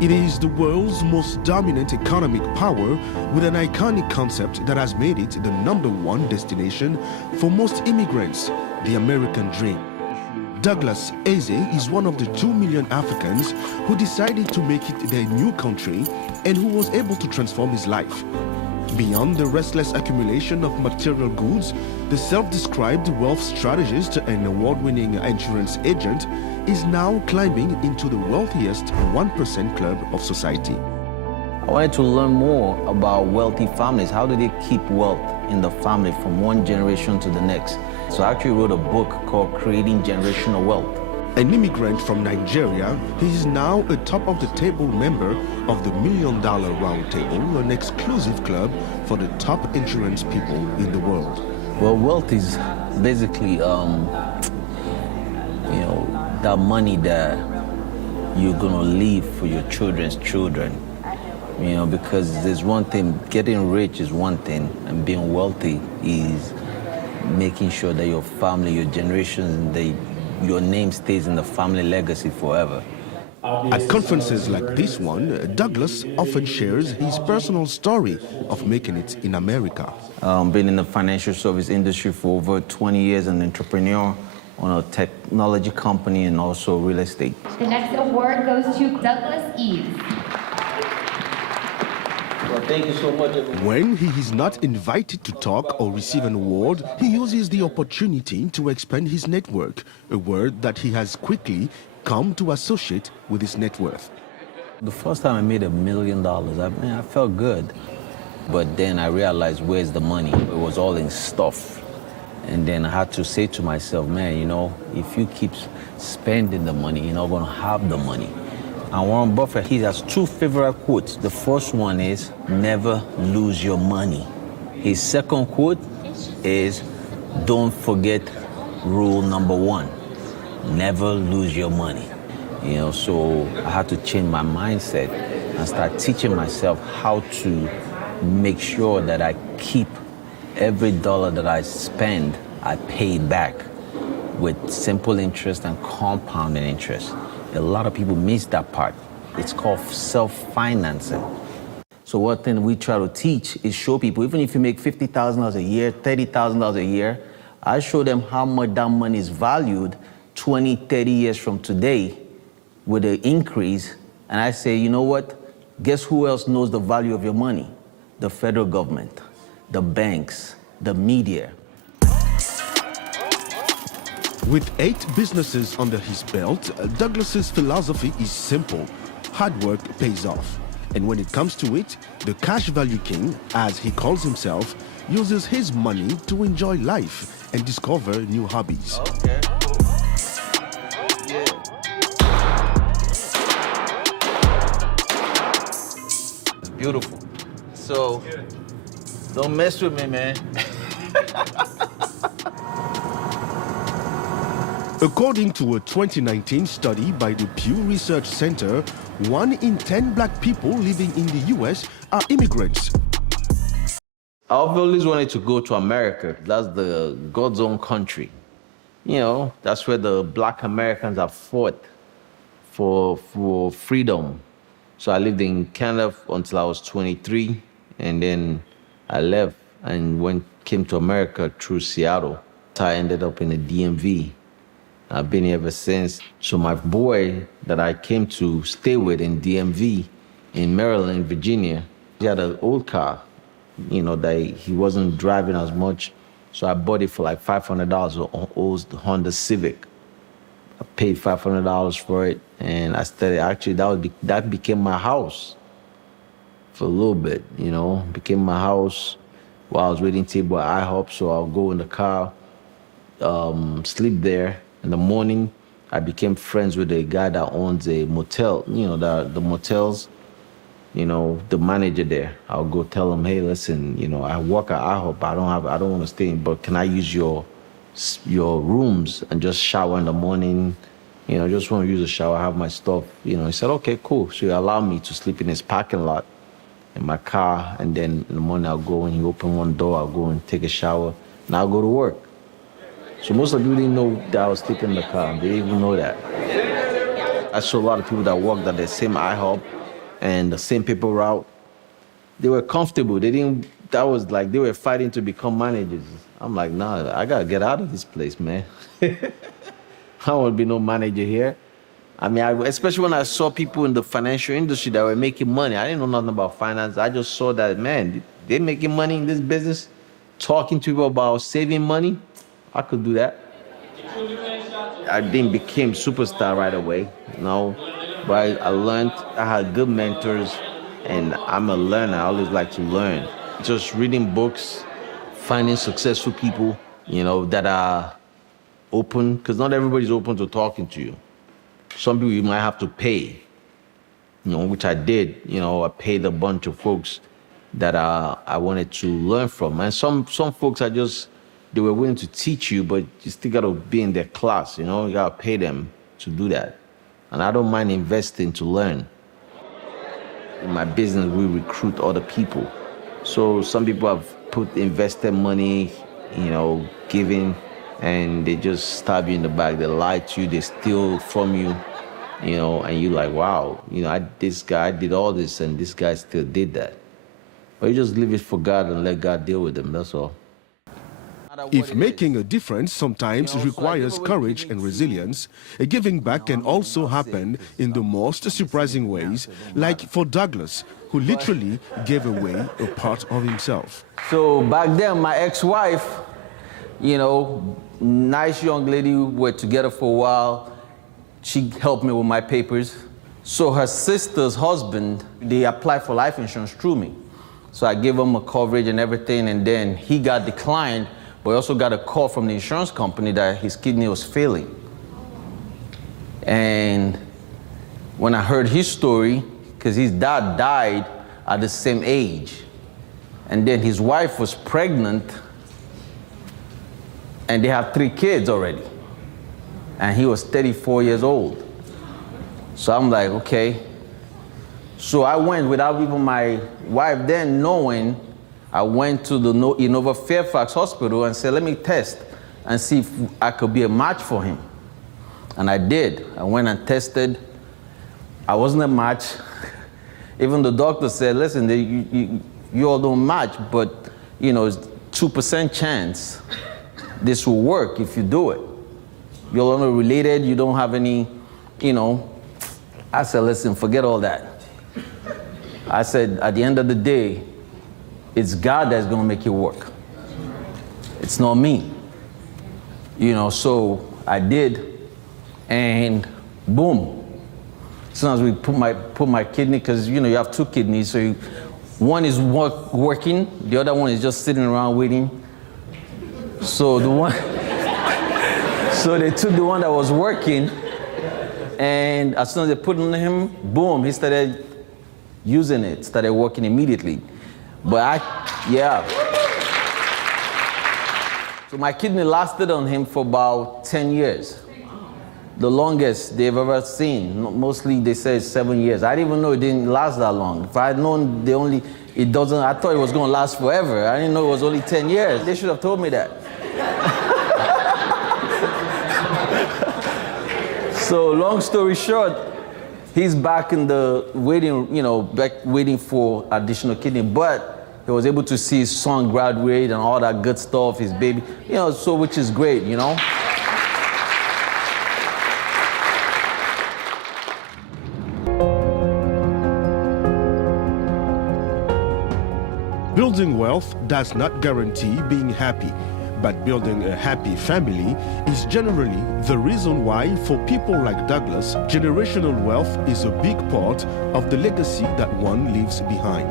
It is the world's most dominant economic power with an iconic concept that has made it the #1 destination for most immigrants, the American dream. Douglas Eze is one of the 2 million Africans who decided to make it their new country and who was able to transform his life. Beyond the restless accumulation of material goods, the self-described wealth strategist and award-winning insurance agent is now climbing into the wealthiest 1% club of society. I wanted to learn more about wealthy families. How do they keep wealth in the family from one generation to the next? So I actually wrote a book called Creating Generational Wealth. An immigrant from Nigeria, he is now a top-of-the-table member of the $1 Million Roundtable, an exclusive club for the top insurance people in the world. Well, wealth is basically, that money that you're gonna leave for your children's children. Because there's one thing, getting rich is one thing, and being wealthy is making sure that your family, your generations, your name stays in the family legacy forever. At conferences like this one, Douglas often shares his personal story of making it in America. Been in the financial service industry for over 20 years, an entrepreneur on a technology company and also real estate. The next award goes to Douglas Eve. Well, thank you so much, everyone. When he is not invited to talk or receive an award, he uses the opportunity to expand his network, a word that he has quickly come to associate with his net worth. The first time I made $1 million, I felt good. But then I realized, where's the money? It was all in stuff. And then I had to say to myself, man, if you keep spending the money, you're not going to have the money. And Warren Buffett, he has 2 favorite quotes. The first one is, never lose your money. His second quote is, don't forget rule number 1, never lose your money. So I had to change my mindset and start teaching myself how to make sure that I keep every dollar that I spend, I pay back with simple interest and compounding interest. A lot of people miss that part. It's called self-financing. So one thing we try to teach is show people, even if you make $50,000 a year, $30,000 a year, I show them how much that money is valued 20, 30 years from today with an increase. And I say, you know what? Guess who else knows the value of your money? The federal government, the banks, the media. With 8 businesses under his belt, Douglas's philosophy is simple. Hard work pays off. And when it comes to it, the cash value king, as he calls himself, uses his money to enjoy life and discover new hobbies. Okay. Yeah. It's beautiful. So, don't mess with me, man. According to a 2019 study by the Pew Research Center, 1 in 10 black people living in the US are immigrants. I've always wanted to go to America. That's the God's own country. That's where the black Americans have fought for freedom. So I lived in Canada until I was 23, and then I left and came to America through Seattle. So I ended up in the DMV. I've been here ever since. So my boy that I came to stay with in DMV, in Maryland, Virginia, he had an old car, that he wasn't driving as much. So I bought it for like $500, an old Honda Civic. I paid $500 for it, and I started, actually, that became my house for a little bit, became my house while I was waiting table at IHOP. So I'll go in the car, sleep there. In the morning, I became friends with a guy that owns a motel, the motels, the manager there. I'll go tell him, hey, listen, I work at IHOP, I don't want to stay in, but can I use your rooms and just shower in the morning? Just want to use the shower, have my stuff. He said, okay, cool. So he allowed me to sleep in his parking lot in my car, and then in the morning I'll go, and he open one door, I'll go and take a shower, and I'll go to work. So most of you didn't know that I was sleeping in the car. They didn't even know that. I saw a lot of people that worked at the same IHOP and the same paper route. They were comfortable. They didn't, that was like, they were fighting to become managers. I'm like, nah, I gotta get out of this place, man. I don't want to be no manager here. I mean, especially when I saw people in the financial industry that were making money. I didn't know nothing about finance. I just saw that, man, they're making money in this business, talking to people about saving money. I could do that. I didn't become superstar right away, but I learned. I had good mentors, and I'm a learner. I always like to learn. Just reading books, finding successful people, that are open, because not everybody's open to talking to you. Some people you might have to pay, which I did. I paid a bunch of folks that I wanted to learn from. And some folks they were willing to teach you, but you still got to be in their class, you got to pay them to do that. And I don't mind investing to learn. In my business, we recruit other people. So some people have invested money, giving, and they just stab you in the back. They lie to you, they steal from you, and you're like, wow, this guy did all this, and this guy still did that. But you just leave it for God and let God deal with them, that's all. If making a difference sometimes requires courage and resilience, a giving back can also happen in the most surprising ways, like for Douglas, who literally gave away a part of himself. So back then, my ex-wife, nice young lady, we were together for a while. She helped me with my papers. So her sister's husband, they applied for life insurance through me. So I gave him a coverage and everything, and then he got declined, but he also got a call from the insurance company that his kidney was failing. And when I heard his story, because his dad died at the same age, and then his wife was pregnant, and they have 3 kids already, and he was 34 years old. So I'm like, okay. So I went without even my wife then knowing. I went to the Innova Fairfax Hospital and said, let me test and see if I could be a match for him. And I did. I went and tested. I wasn't a match. Even the doctor said, listen, you all don't match, but it's 2% chance this will work if you do it. You're only related, you don't have any, I said, listen, forget all that. I said, at the end of the day, it's God that's gonna make it work. It's not me. So I did, and boom. As soon as we put my kidney, because you have 2 kidneys, so one is working, the other one is just sitting around waiting. So so they took the one that was working, and as soon as they put it on him, boom, he started using it, started working immediately. But So my kidney lasted on him for about 10 years. The longest they've ever seen. Mostly they say 7 years. I didn't even know it didn't last that long. If I had known I thought it was gonna last forever. I didn't know it was only 10 years. They should have told me that. So long story short, he's back in the waiting for additional kidney, but he was able to see his son graduate and all that good stuff, his baby, so which is great, Building wealth does not guarantee being happy, but building a happy family is generally the reason why, for people like Douglas, generational wealth is a big part of the legacy that one leaves behind.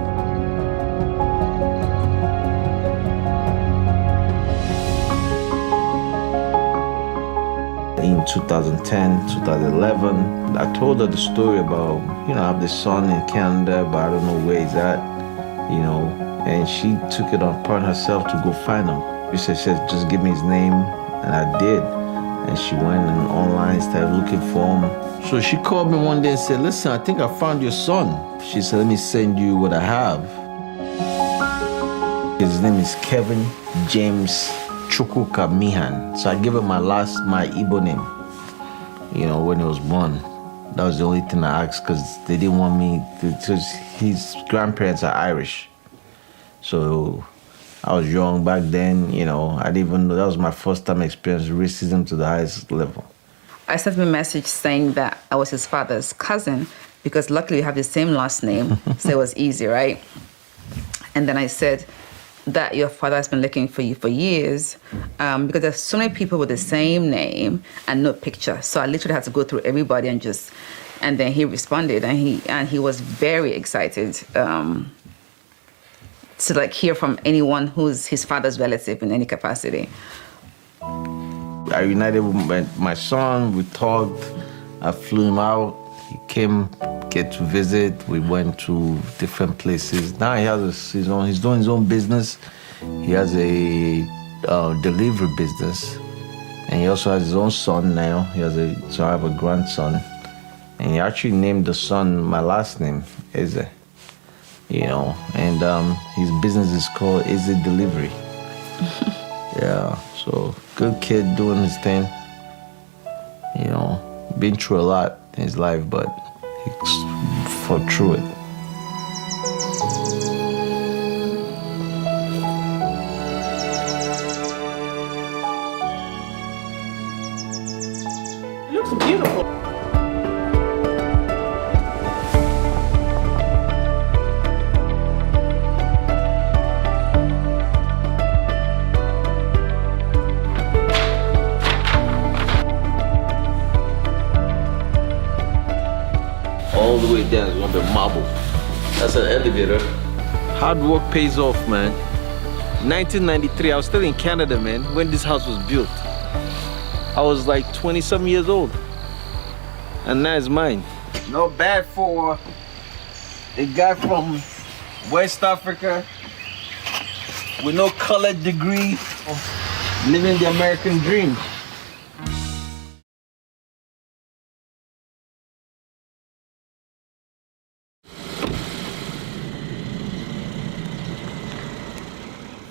In 2010, 2011, I told her the story about, I have this son in Canada, but I don't know where he's at, and she took it upon herself to go find him. She said, just give me his name, and I did. And she went and online, started looking for him. So she called me one day and said, listen, I think I found your son. She said, let me send you what I have. His name is Kevin James Chukwuka Mihan. So I gave him my Igbo name, when he was born. That was the only thing I asked because they didn't want me to, because his grandparents are Irish. So I was young back then, you know, I didn't even know, that was my first time experiencing racism to the highest level. I sent him a message saying that I was his father's cousin because luckily we have the same last name, so it was easy, right? And then I said that your father has been looking for you for years because there's so many people with the same name and no picture. So I literally had to go through everybody and then he responded and he was very excited to like hear from anyone who's his father's relative in any capacity. I reunited with my son, we talked, I flew him out, he came, get to visit, we went to different places. Now he has he's doing his own business. He has a delivery business, and he also has his own son now. So I have a grandson, and he actually named the son my last name, Eze, you know, and his business is called Eze Delivery. Yeah, so good kid doing his thing, you know, been through a lot in his life, but he fought through it. It looks beautiful. All the way down is gonna be marble. That's an elevator. Hard work pays off, man. 1993, I was still in Canada, man, when this house was built. I was like 20-some years old. And now it's mine. Not bad for a guy from West Africa with no college degree, living the American dream.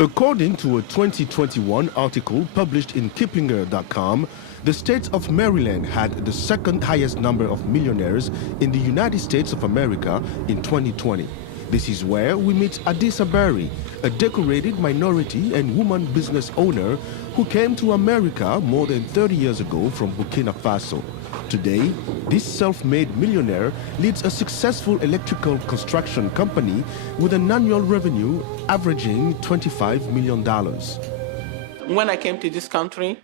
According to a 2021 article published in Kiplinger.com, the state of Maryland had the second highest number of millionaires in the United States of America in 2020. This is where we meet Adisa Berry, a decorated minority and woman business owner who came to America more than 30 years ago from Burkina Faso. Today, this self-made millionaire leads a successful electrical construction company with an annual revenue averaging $25 million. When I came to this country,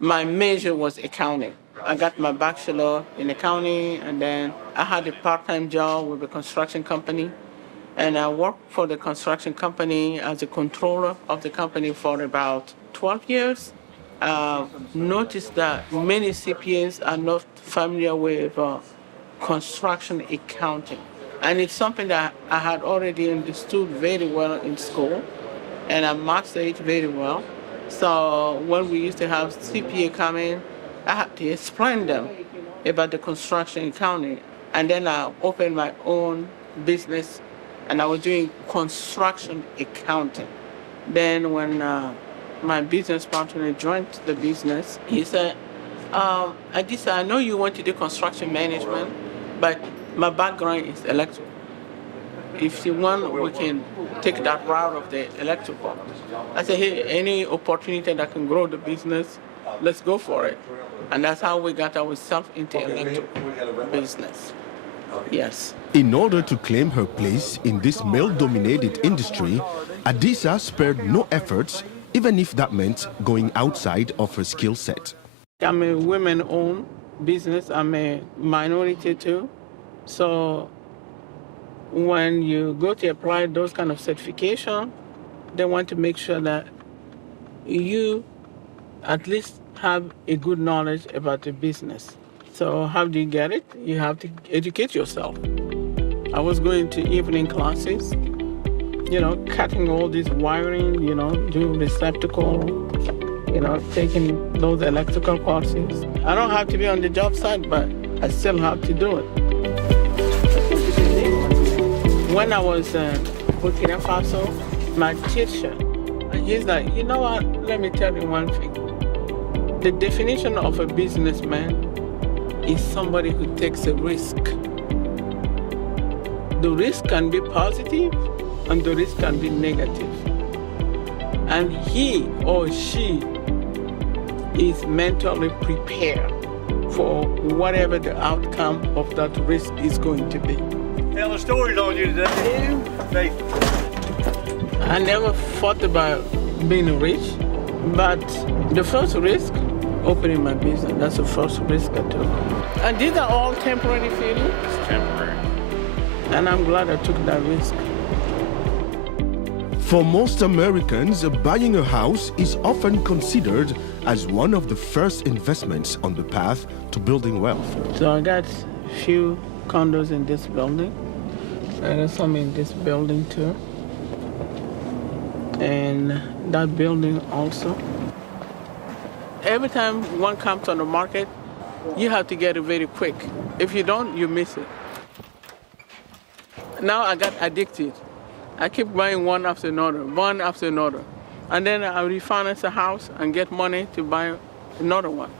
my major was accounting. I got my bachelor in accounting, and then I had a part-time job with a construction company. And I worked for the construction company as a controller of the company for about 12 years. Noticed that many CPAs are not familiar with construction accounting. And it's something that I had already understood very well in school, and I mastered it very well. So when we used to have CPA come in, I had to explain them about the construction accounting. And then I opened my own business, and I was doing construction accounting. Then when my business partner joined the business, he said, Adisa, I know you want to do construction management, but my background is electrical. If you want, we can take that route of the electrical. I said, hey, any opportunity that can grow the business, let's go for it. And that's how we got ourselves into electrical business. Yes. In order to claim her place in this male-dominated industry, Adisa spared no efforts, even if that meant going outside of her skill set. I'm a women-owned business. I'm a minority too. So when you go to apply those kind of certification, they want to make sure that you at least have a good knowledge about the business. So how do you get it? You have to educate yourself. I was going to evening classes, you know, cutting all this wiring, you know, doing receptacle, you know, taking those electrical courses. I don't have to be on the job site, but I still have to do it. When I was in Burkina Faso, my teacher, he's like, you know what, let me tell you one thing. The definition of a businessman is somebody who takes a risk. The risk can be positive and the risk can be negative. And he or she is mentally prepared for whatever the outcome of that risk is going to be. Tell the stories on you today. Hey. I never thought about being rich, but the first risk, opening my business, that's the first risk I took. And these are all temporary feelings. It's temporary. And I'm glad I took that risk. For most Americans, buying a house is often considered as one of the first investments on the path to building wealth. So I got a few condos in this building. And there's some in this building too. And that building also. Every time one comes on the market, you have to get it very quick. If you don't, you miss it. Now I got addicted. I keep buying one after another, one after another. And then I refinance a house and get money to buy another one.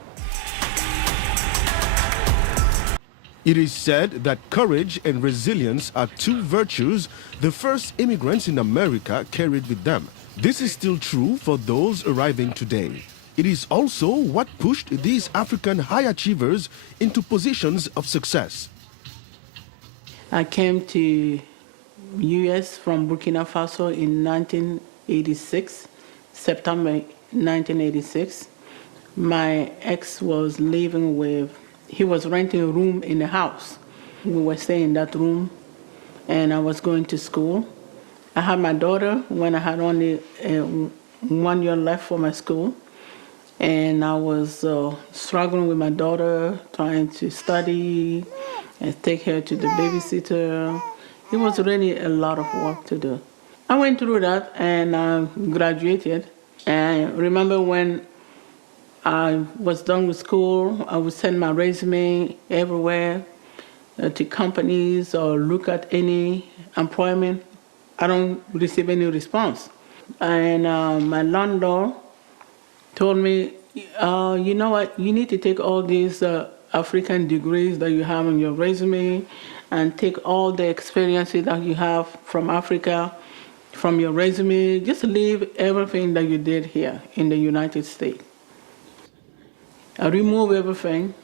It is said that courage and resilience are two virtues the first immigrants in America carried with them. This is still true for those arriving today. It is also what pushed these African high achievers into positions of success. I came to U.S. from Burkina Faso in 1986, September 1986. My ex was living with, he was renting a room in a house. We were staying in that room, and I was going to school. I had my daughter when I had only 1 year left for my school, and I was struggling with my daughter, trying to study and take her to the babysitter. It was really a lot of work to do. I went through that and I graduated. And I remember when I was done with school, I would send my resume everywhere to companies or look at any employment. I don't receive any response. And my landlord told me, you know what, you need to take all these African degrees that you have on your resume and take all the experiences that you have from Africa, from your resume, just leave everything that you did here in the United States. I removed everything.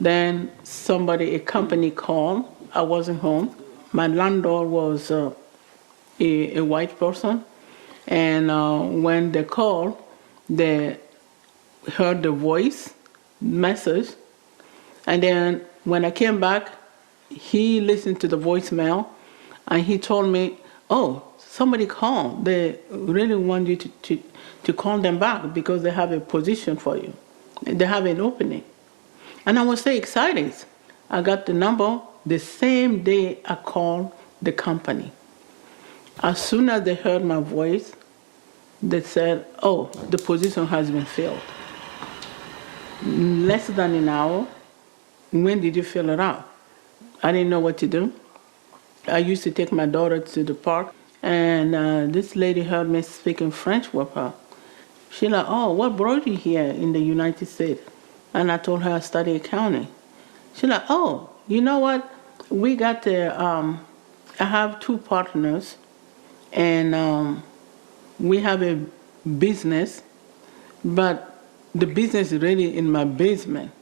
Then a company called. I wasn't home. My landlord was a white person. And when they called, they heard the voice message. And then when I came back, he listened to the voicemail and he told me, oh, somebody called. They really want you to call them back because they have a position for you. They have an opening. And I was so excited. I got the number the same day I called the company. As soon as they heard my voice, they said, oh, the position has been filled. Less than an hour. When did you fill it out? I didn't know what to do. I used to take my daughter to the park, and this lady heard me speaking French with her. She's like, oh, what brought you here in the United States? And I told her I studied accounting. She's like, oh, you know what? We got I have two partners, and we have a business, but the business is really in my basement.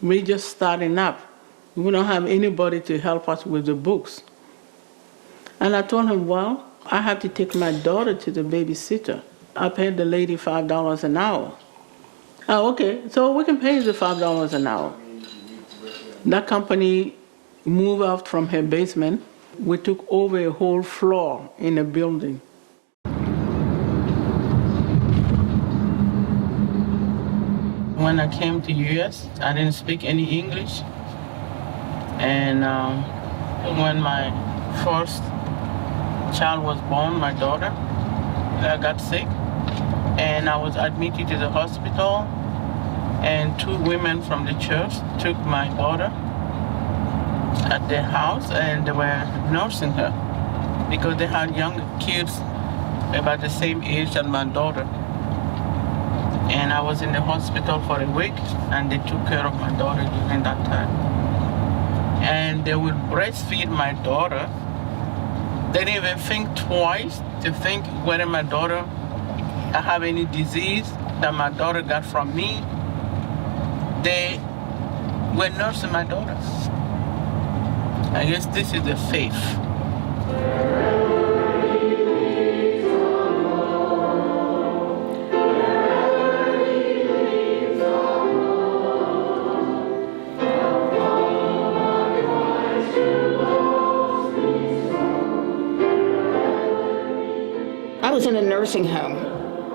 We're just starting up. We don't have anybody to help us with the books. And I told him, well, I have to take my daughter to the babysitter. I paid the lady $5 an hour. Oh, okay, so we can pay you the $5 an hour. That company moved out from her basement. We took over a whole floor in a building. When I came to US, I didn't speak any English. And when my first child was born, my daughter, I got sick. And I was admitted to the hospital. And two women from the church took my daughter at their house and they were nursing her because they had young kids about the same age as my daughter. And I was in the hospital for a week, and they took care of my daughter during that time. And they would breastfeed my daughter. They didn't even think twice to think whether my daughter have any disease that my daughter got from me. They were nursing my daughter. I guess this is the faith. I was in a nursing home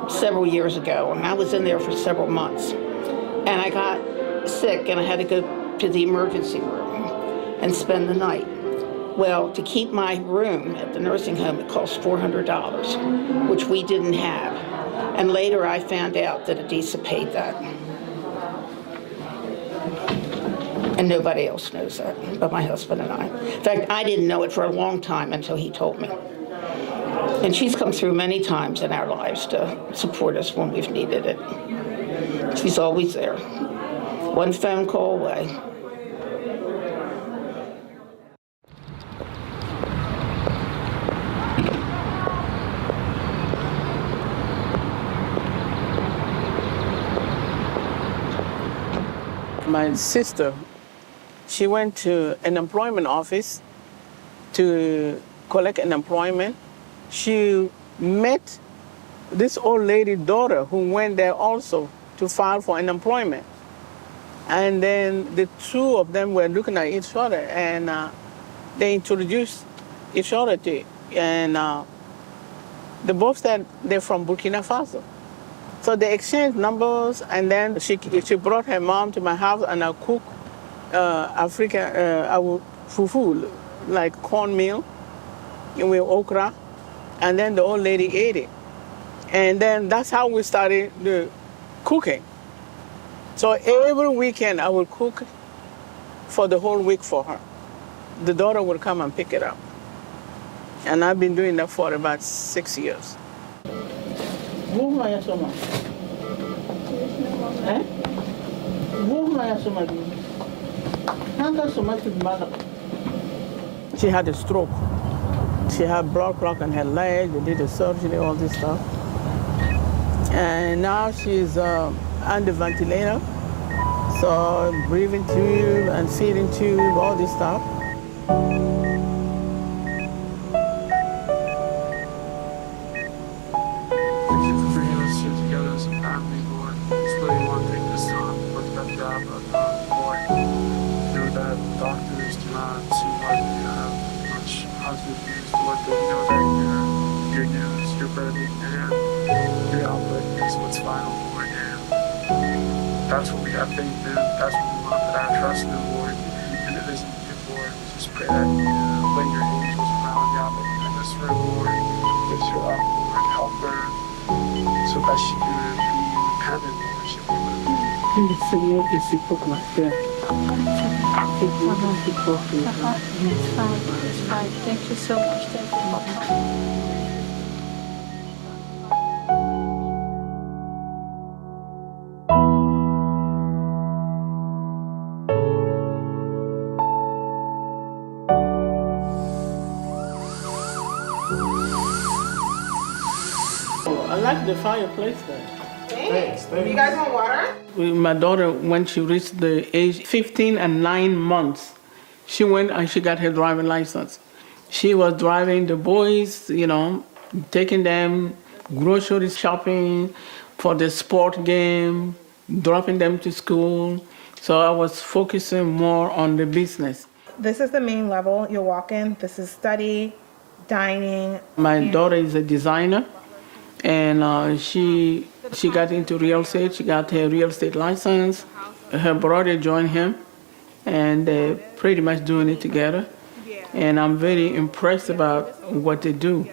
several years ago, and I was in there for several months. And I got sick, and I had to go to the emergency room and spend the night. Well, to keep my room at the nursing home, it cost $400, which we didn't have. And later I found out that Adisa paid that. And nobody else knows that but my husband and I. In fact, I didn't know it for a long time until he told me. And she's come through many times in our lives to support us when we've needed it. She's always there, one phone call away. My sister, she went to an employment office to collect unemployment. She met this old lady's daughter who went there also to file for unemployment. And then the two of them were looking at each other, and they introduced each other to it. And they both said they're from Burkina Faso. So they exchanged numbers, and then she brought her mom to my house, and I cooked our fufu, like cornmeal with okra. And then the old lady ate it. And then that's how we started the cooking. So every weekend I would cook for the whole week for her. The daughter would come and pick it up. And I've been doing that for about 6 years. She had a stroke. She had blood clot in her leg. They did the surgery, all this stuff. And now she's on the ventilator. So breathing tube and feeding tube, all this stuff. Thank you for bringing us here together as a family, Lord. It's really one thing this time with that job, Lord. You know that doctors do not seem like they have much positive news, Lord, but we know that your news, your burden, your output is what's final, Lord. And that's what we have faith in. That's what we want to put our trust in, Lord. And it isn't you, Lord. We just pray that you lay your angels around Yahweh in this room, Lord. Lift her up, Lord. Help her so that she can be independent, Lord. She will be able to Le Seigneur est si pour ma terre. It's fine. Thank you so much. Thank you, Papa. I like the fireplace there. Thanks. You guys want water? My daughter, when she reached the age 15 and 9 months, she went and she got her driving license. She was driving the boys, taking them grocery shopping for the sport game, dropping them to school. So I was focusing more on the business. This is the main level. You'll walk in. This is study, dining. My daughter is a designer, and she got into real estate. She got her real estate license. Her brother joined him, and they're pretty much doing it together. And I'm very impressed about what they do.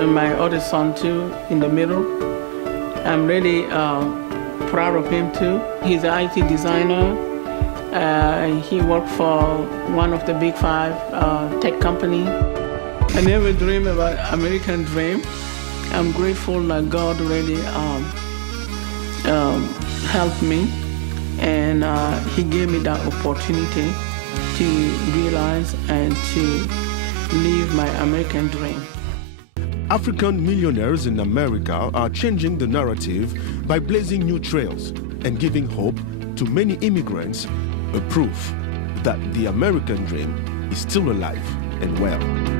And my other son too, in the middle, I'm really proud of him too. He's an IT designer. He worked for one of the big 5 tech companies. I never dreamed about American dream I'm grateful that God really helped me, and He gave me that opportunity to realize and to live my American dream. African millionaires in America are changing the narrative by blazing new trails and giving hope to many immigrants, a proof that the American dream is still alive and well.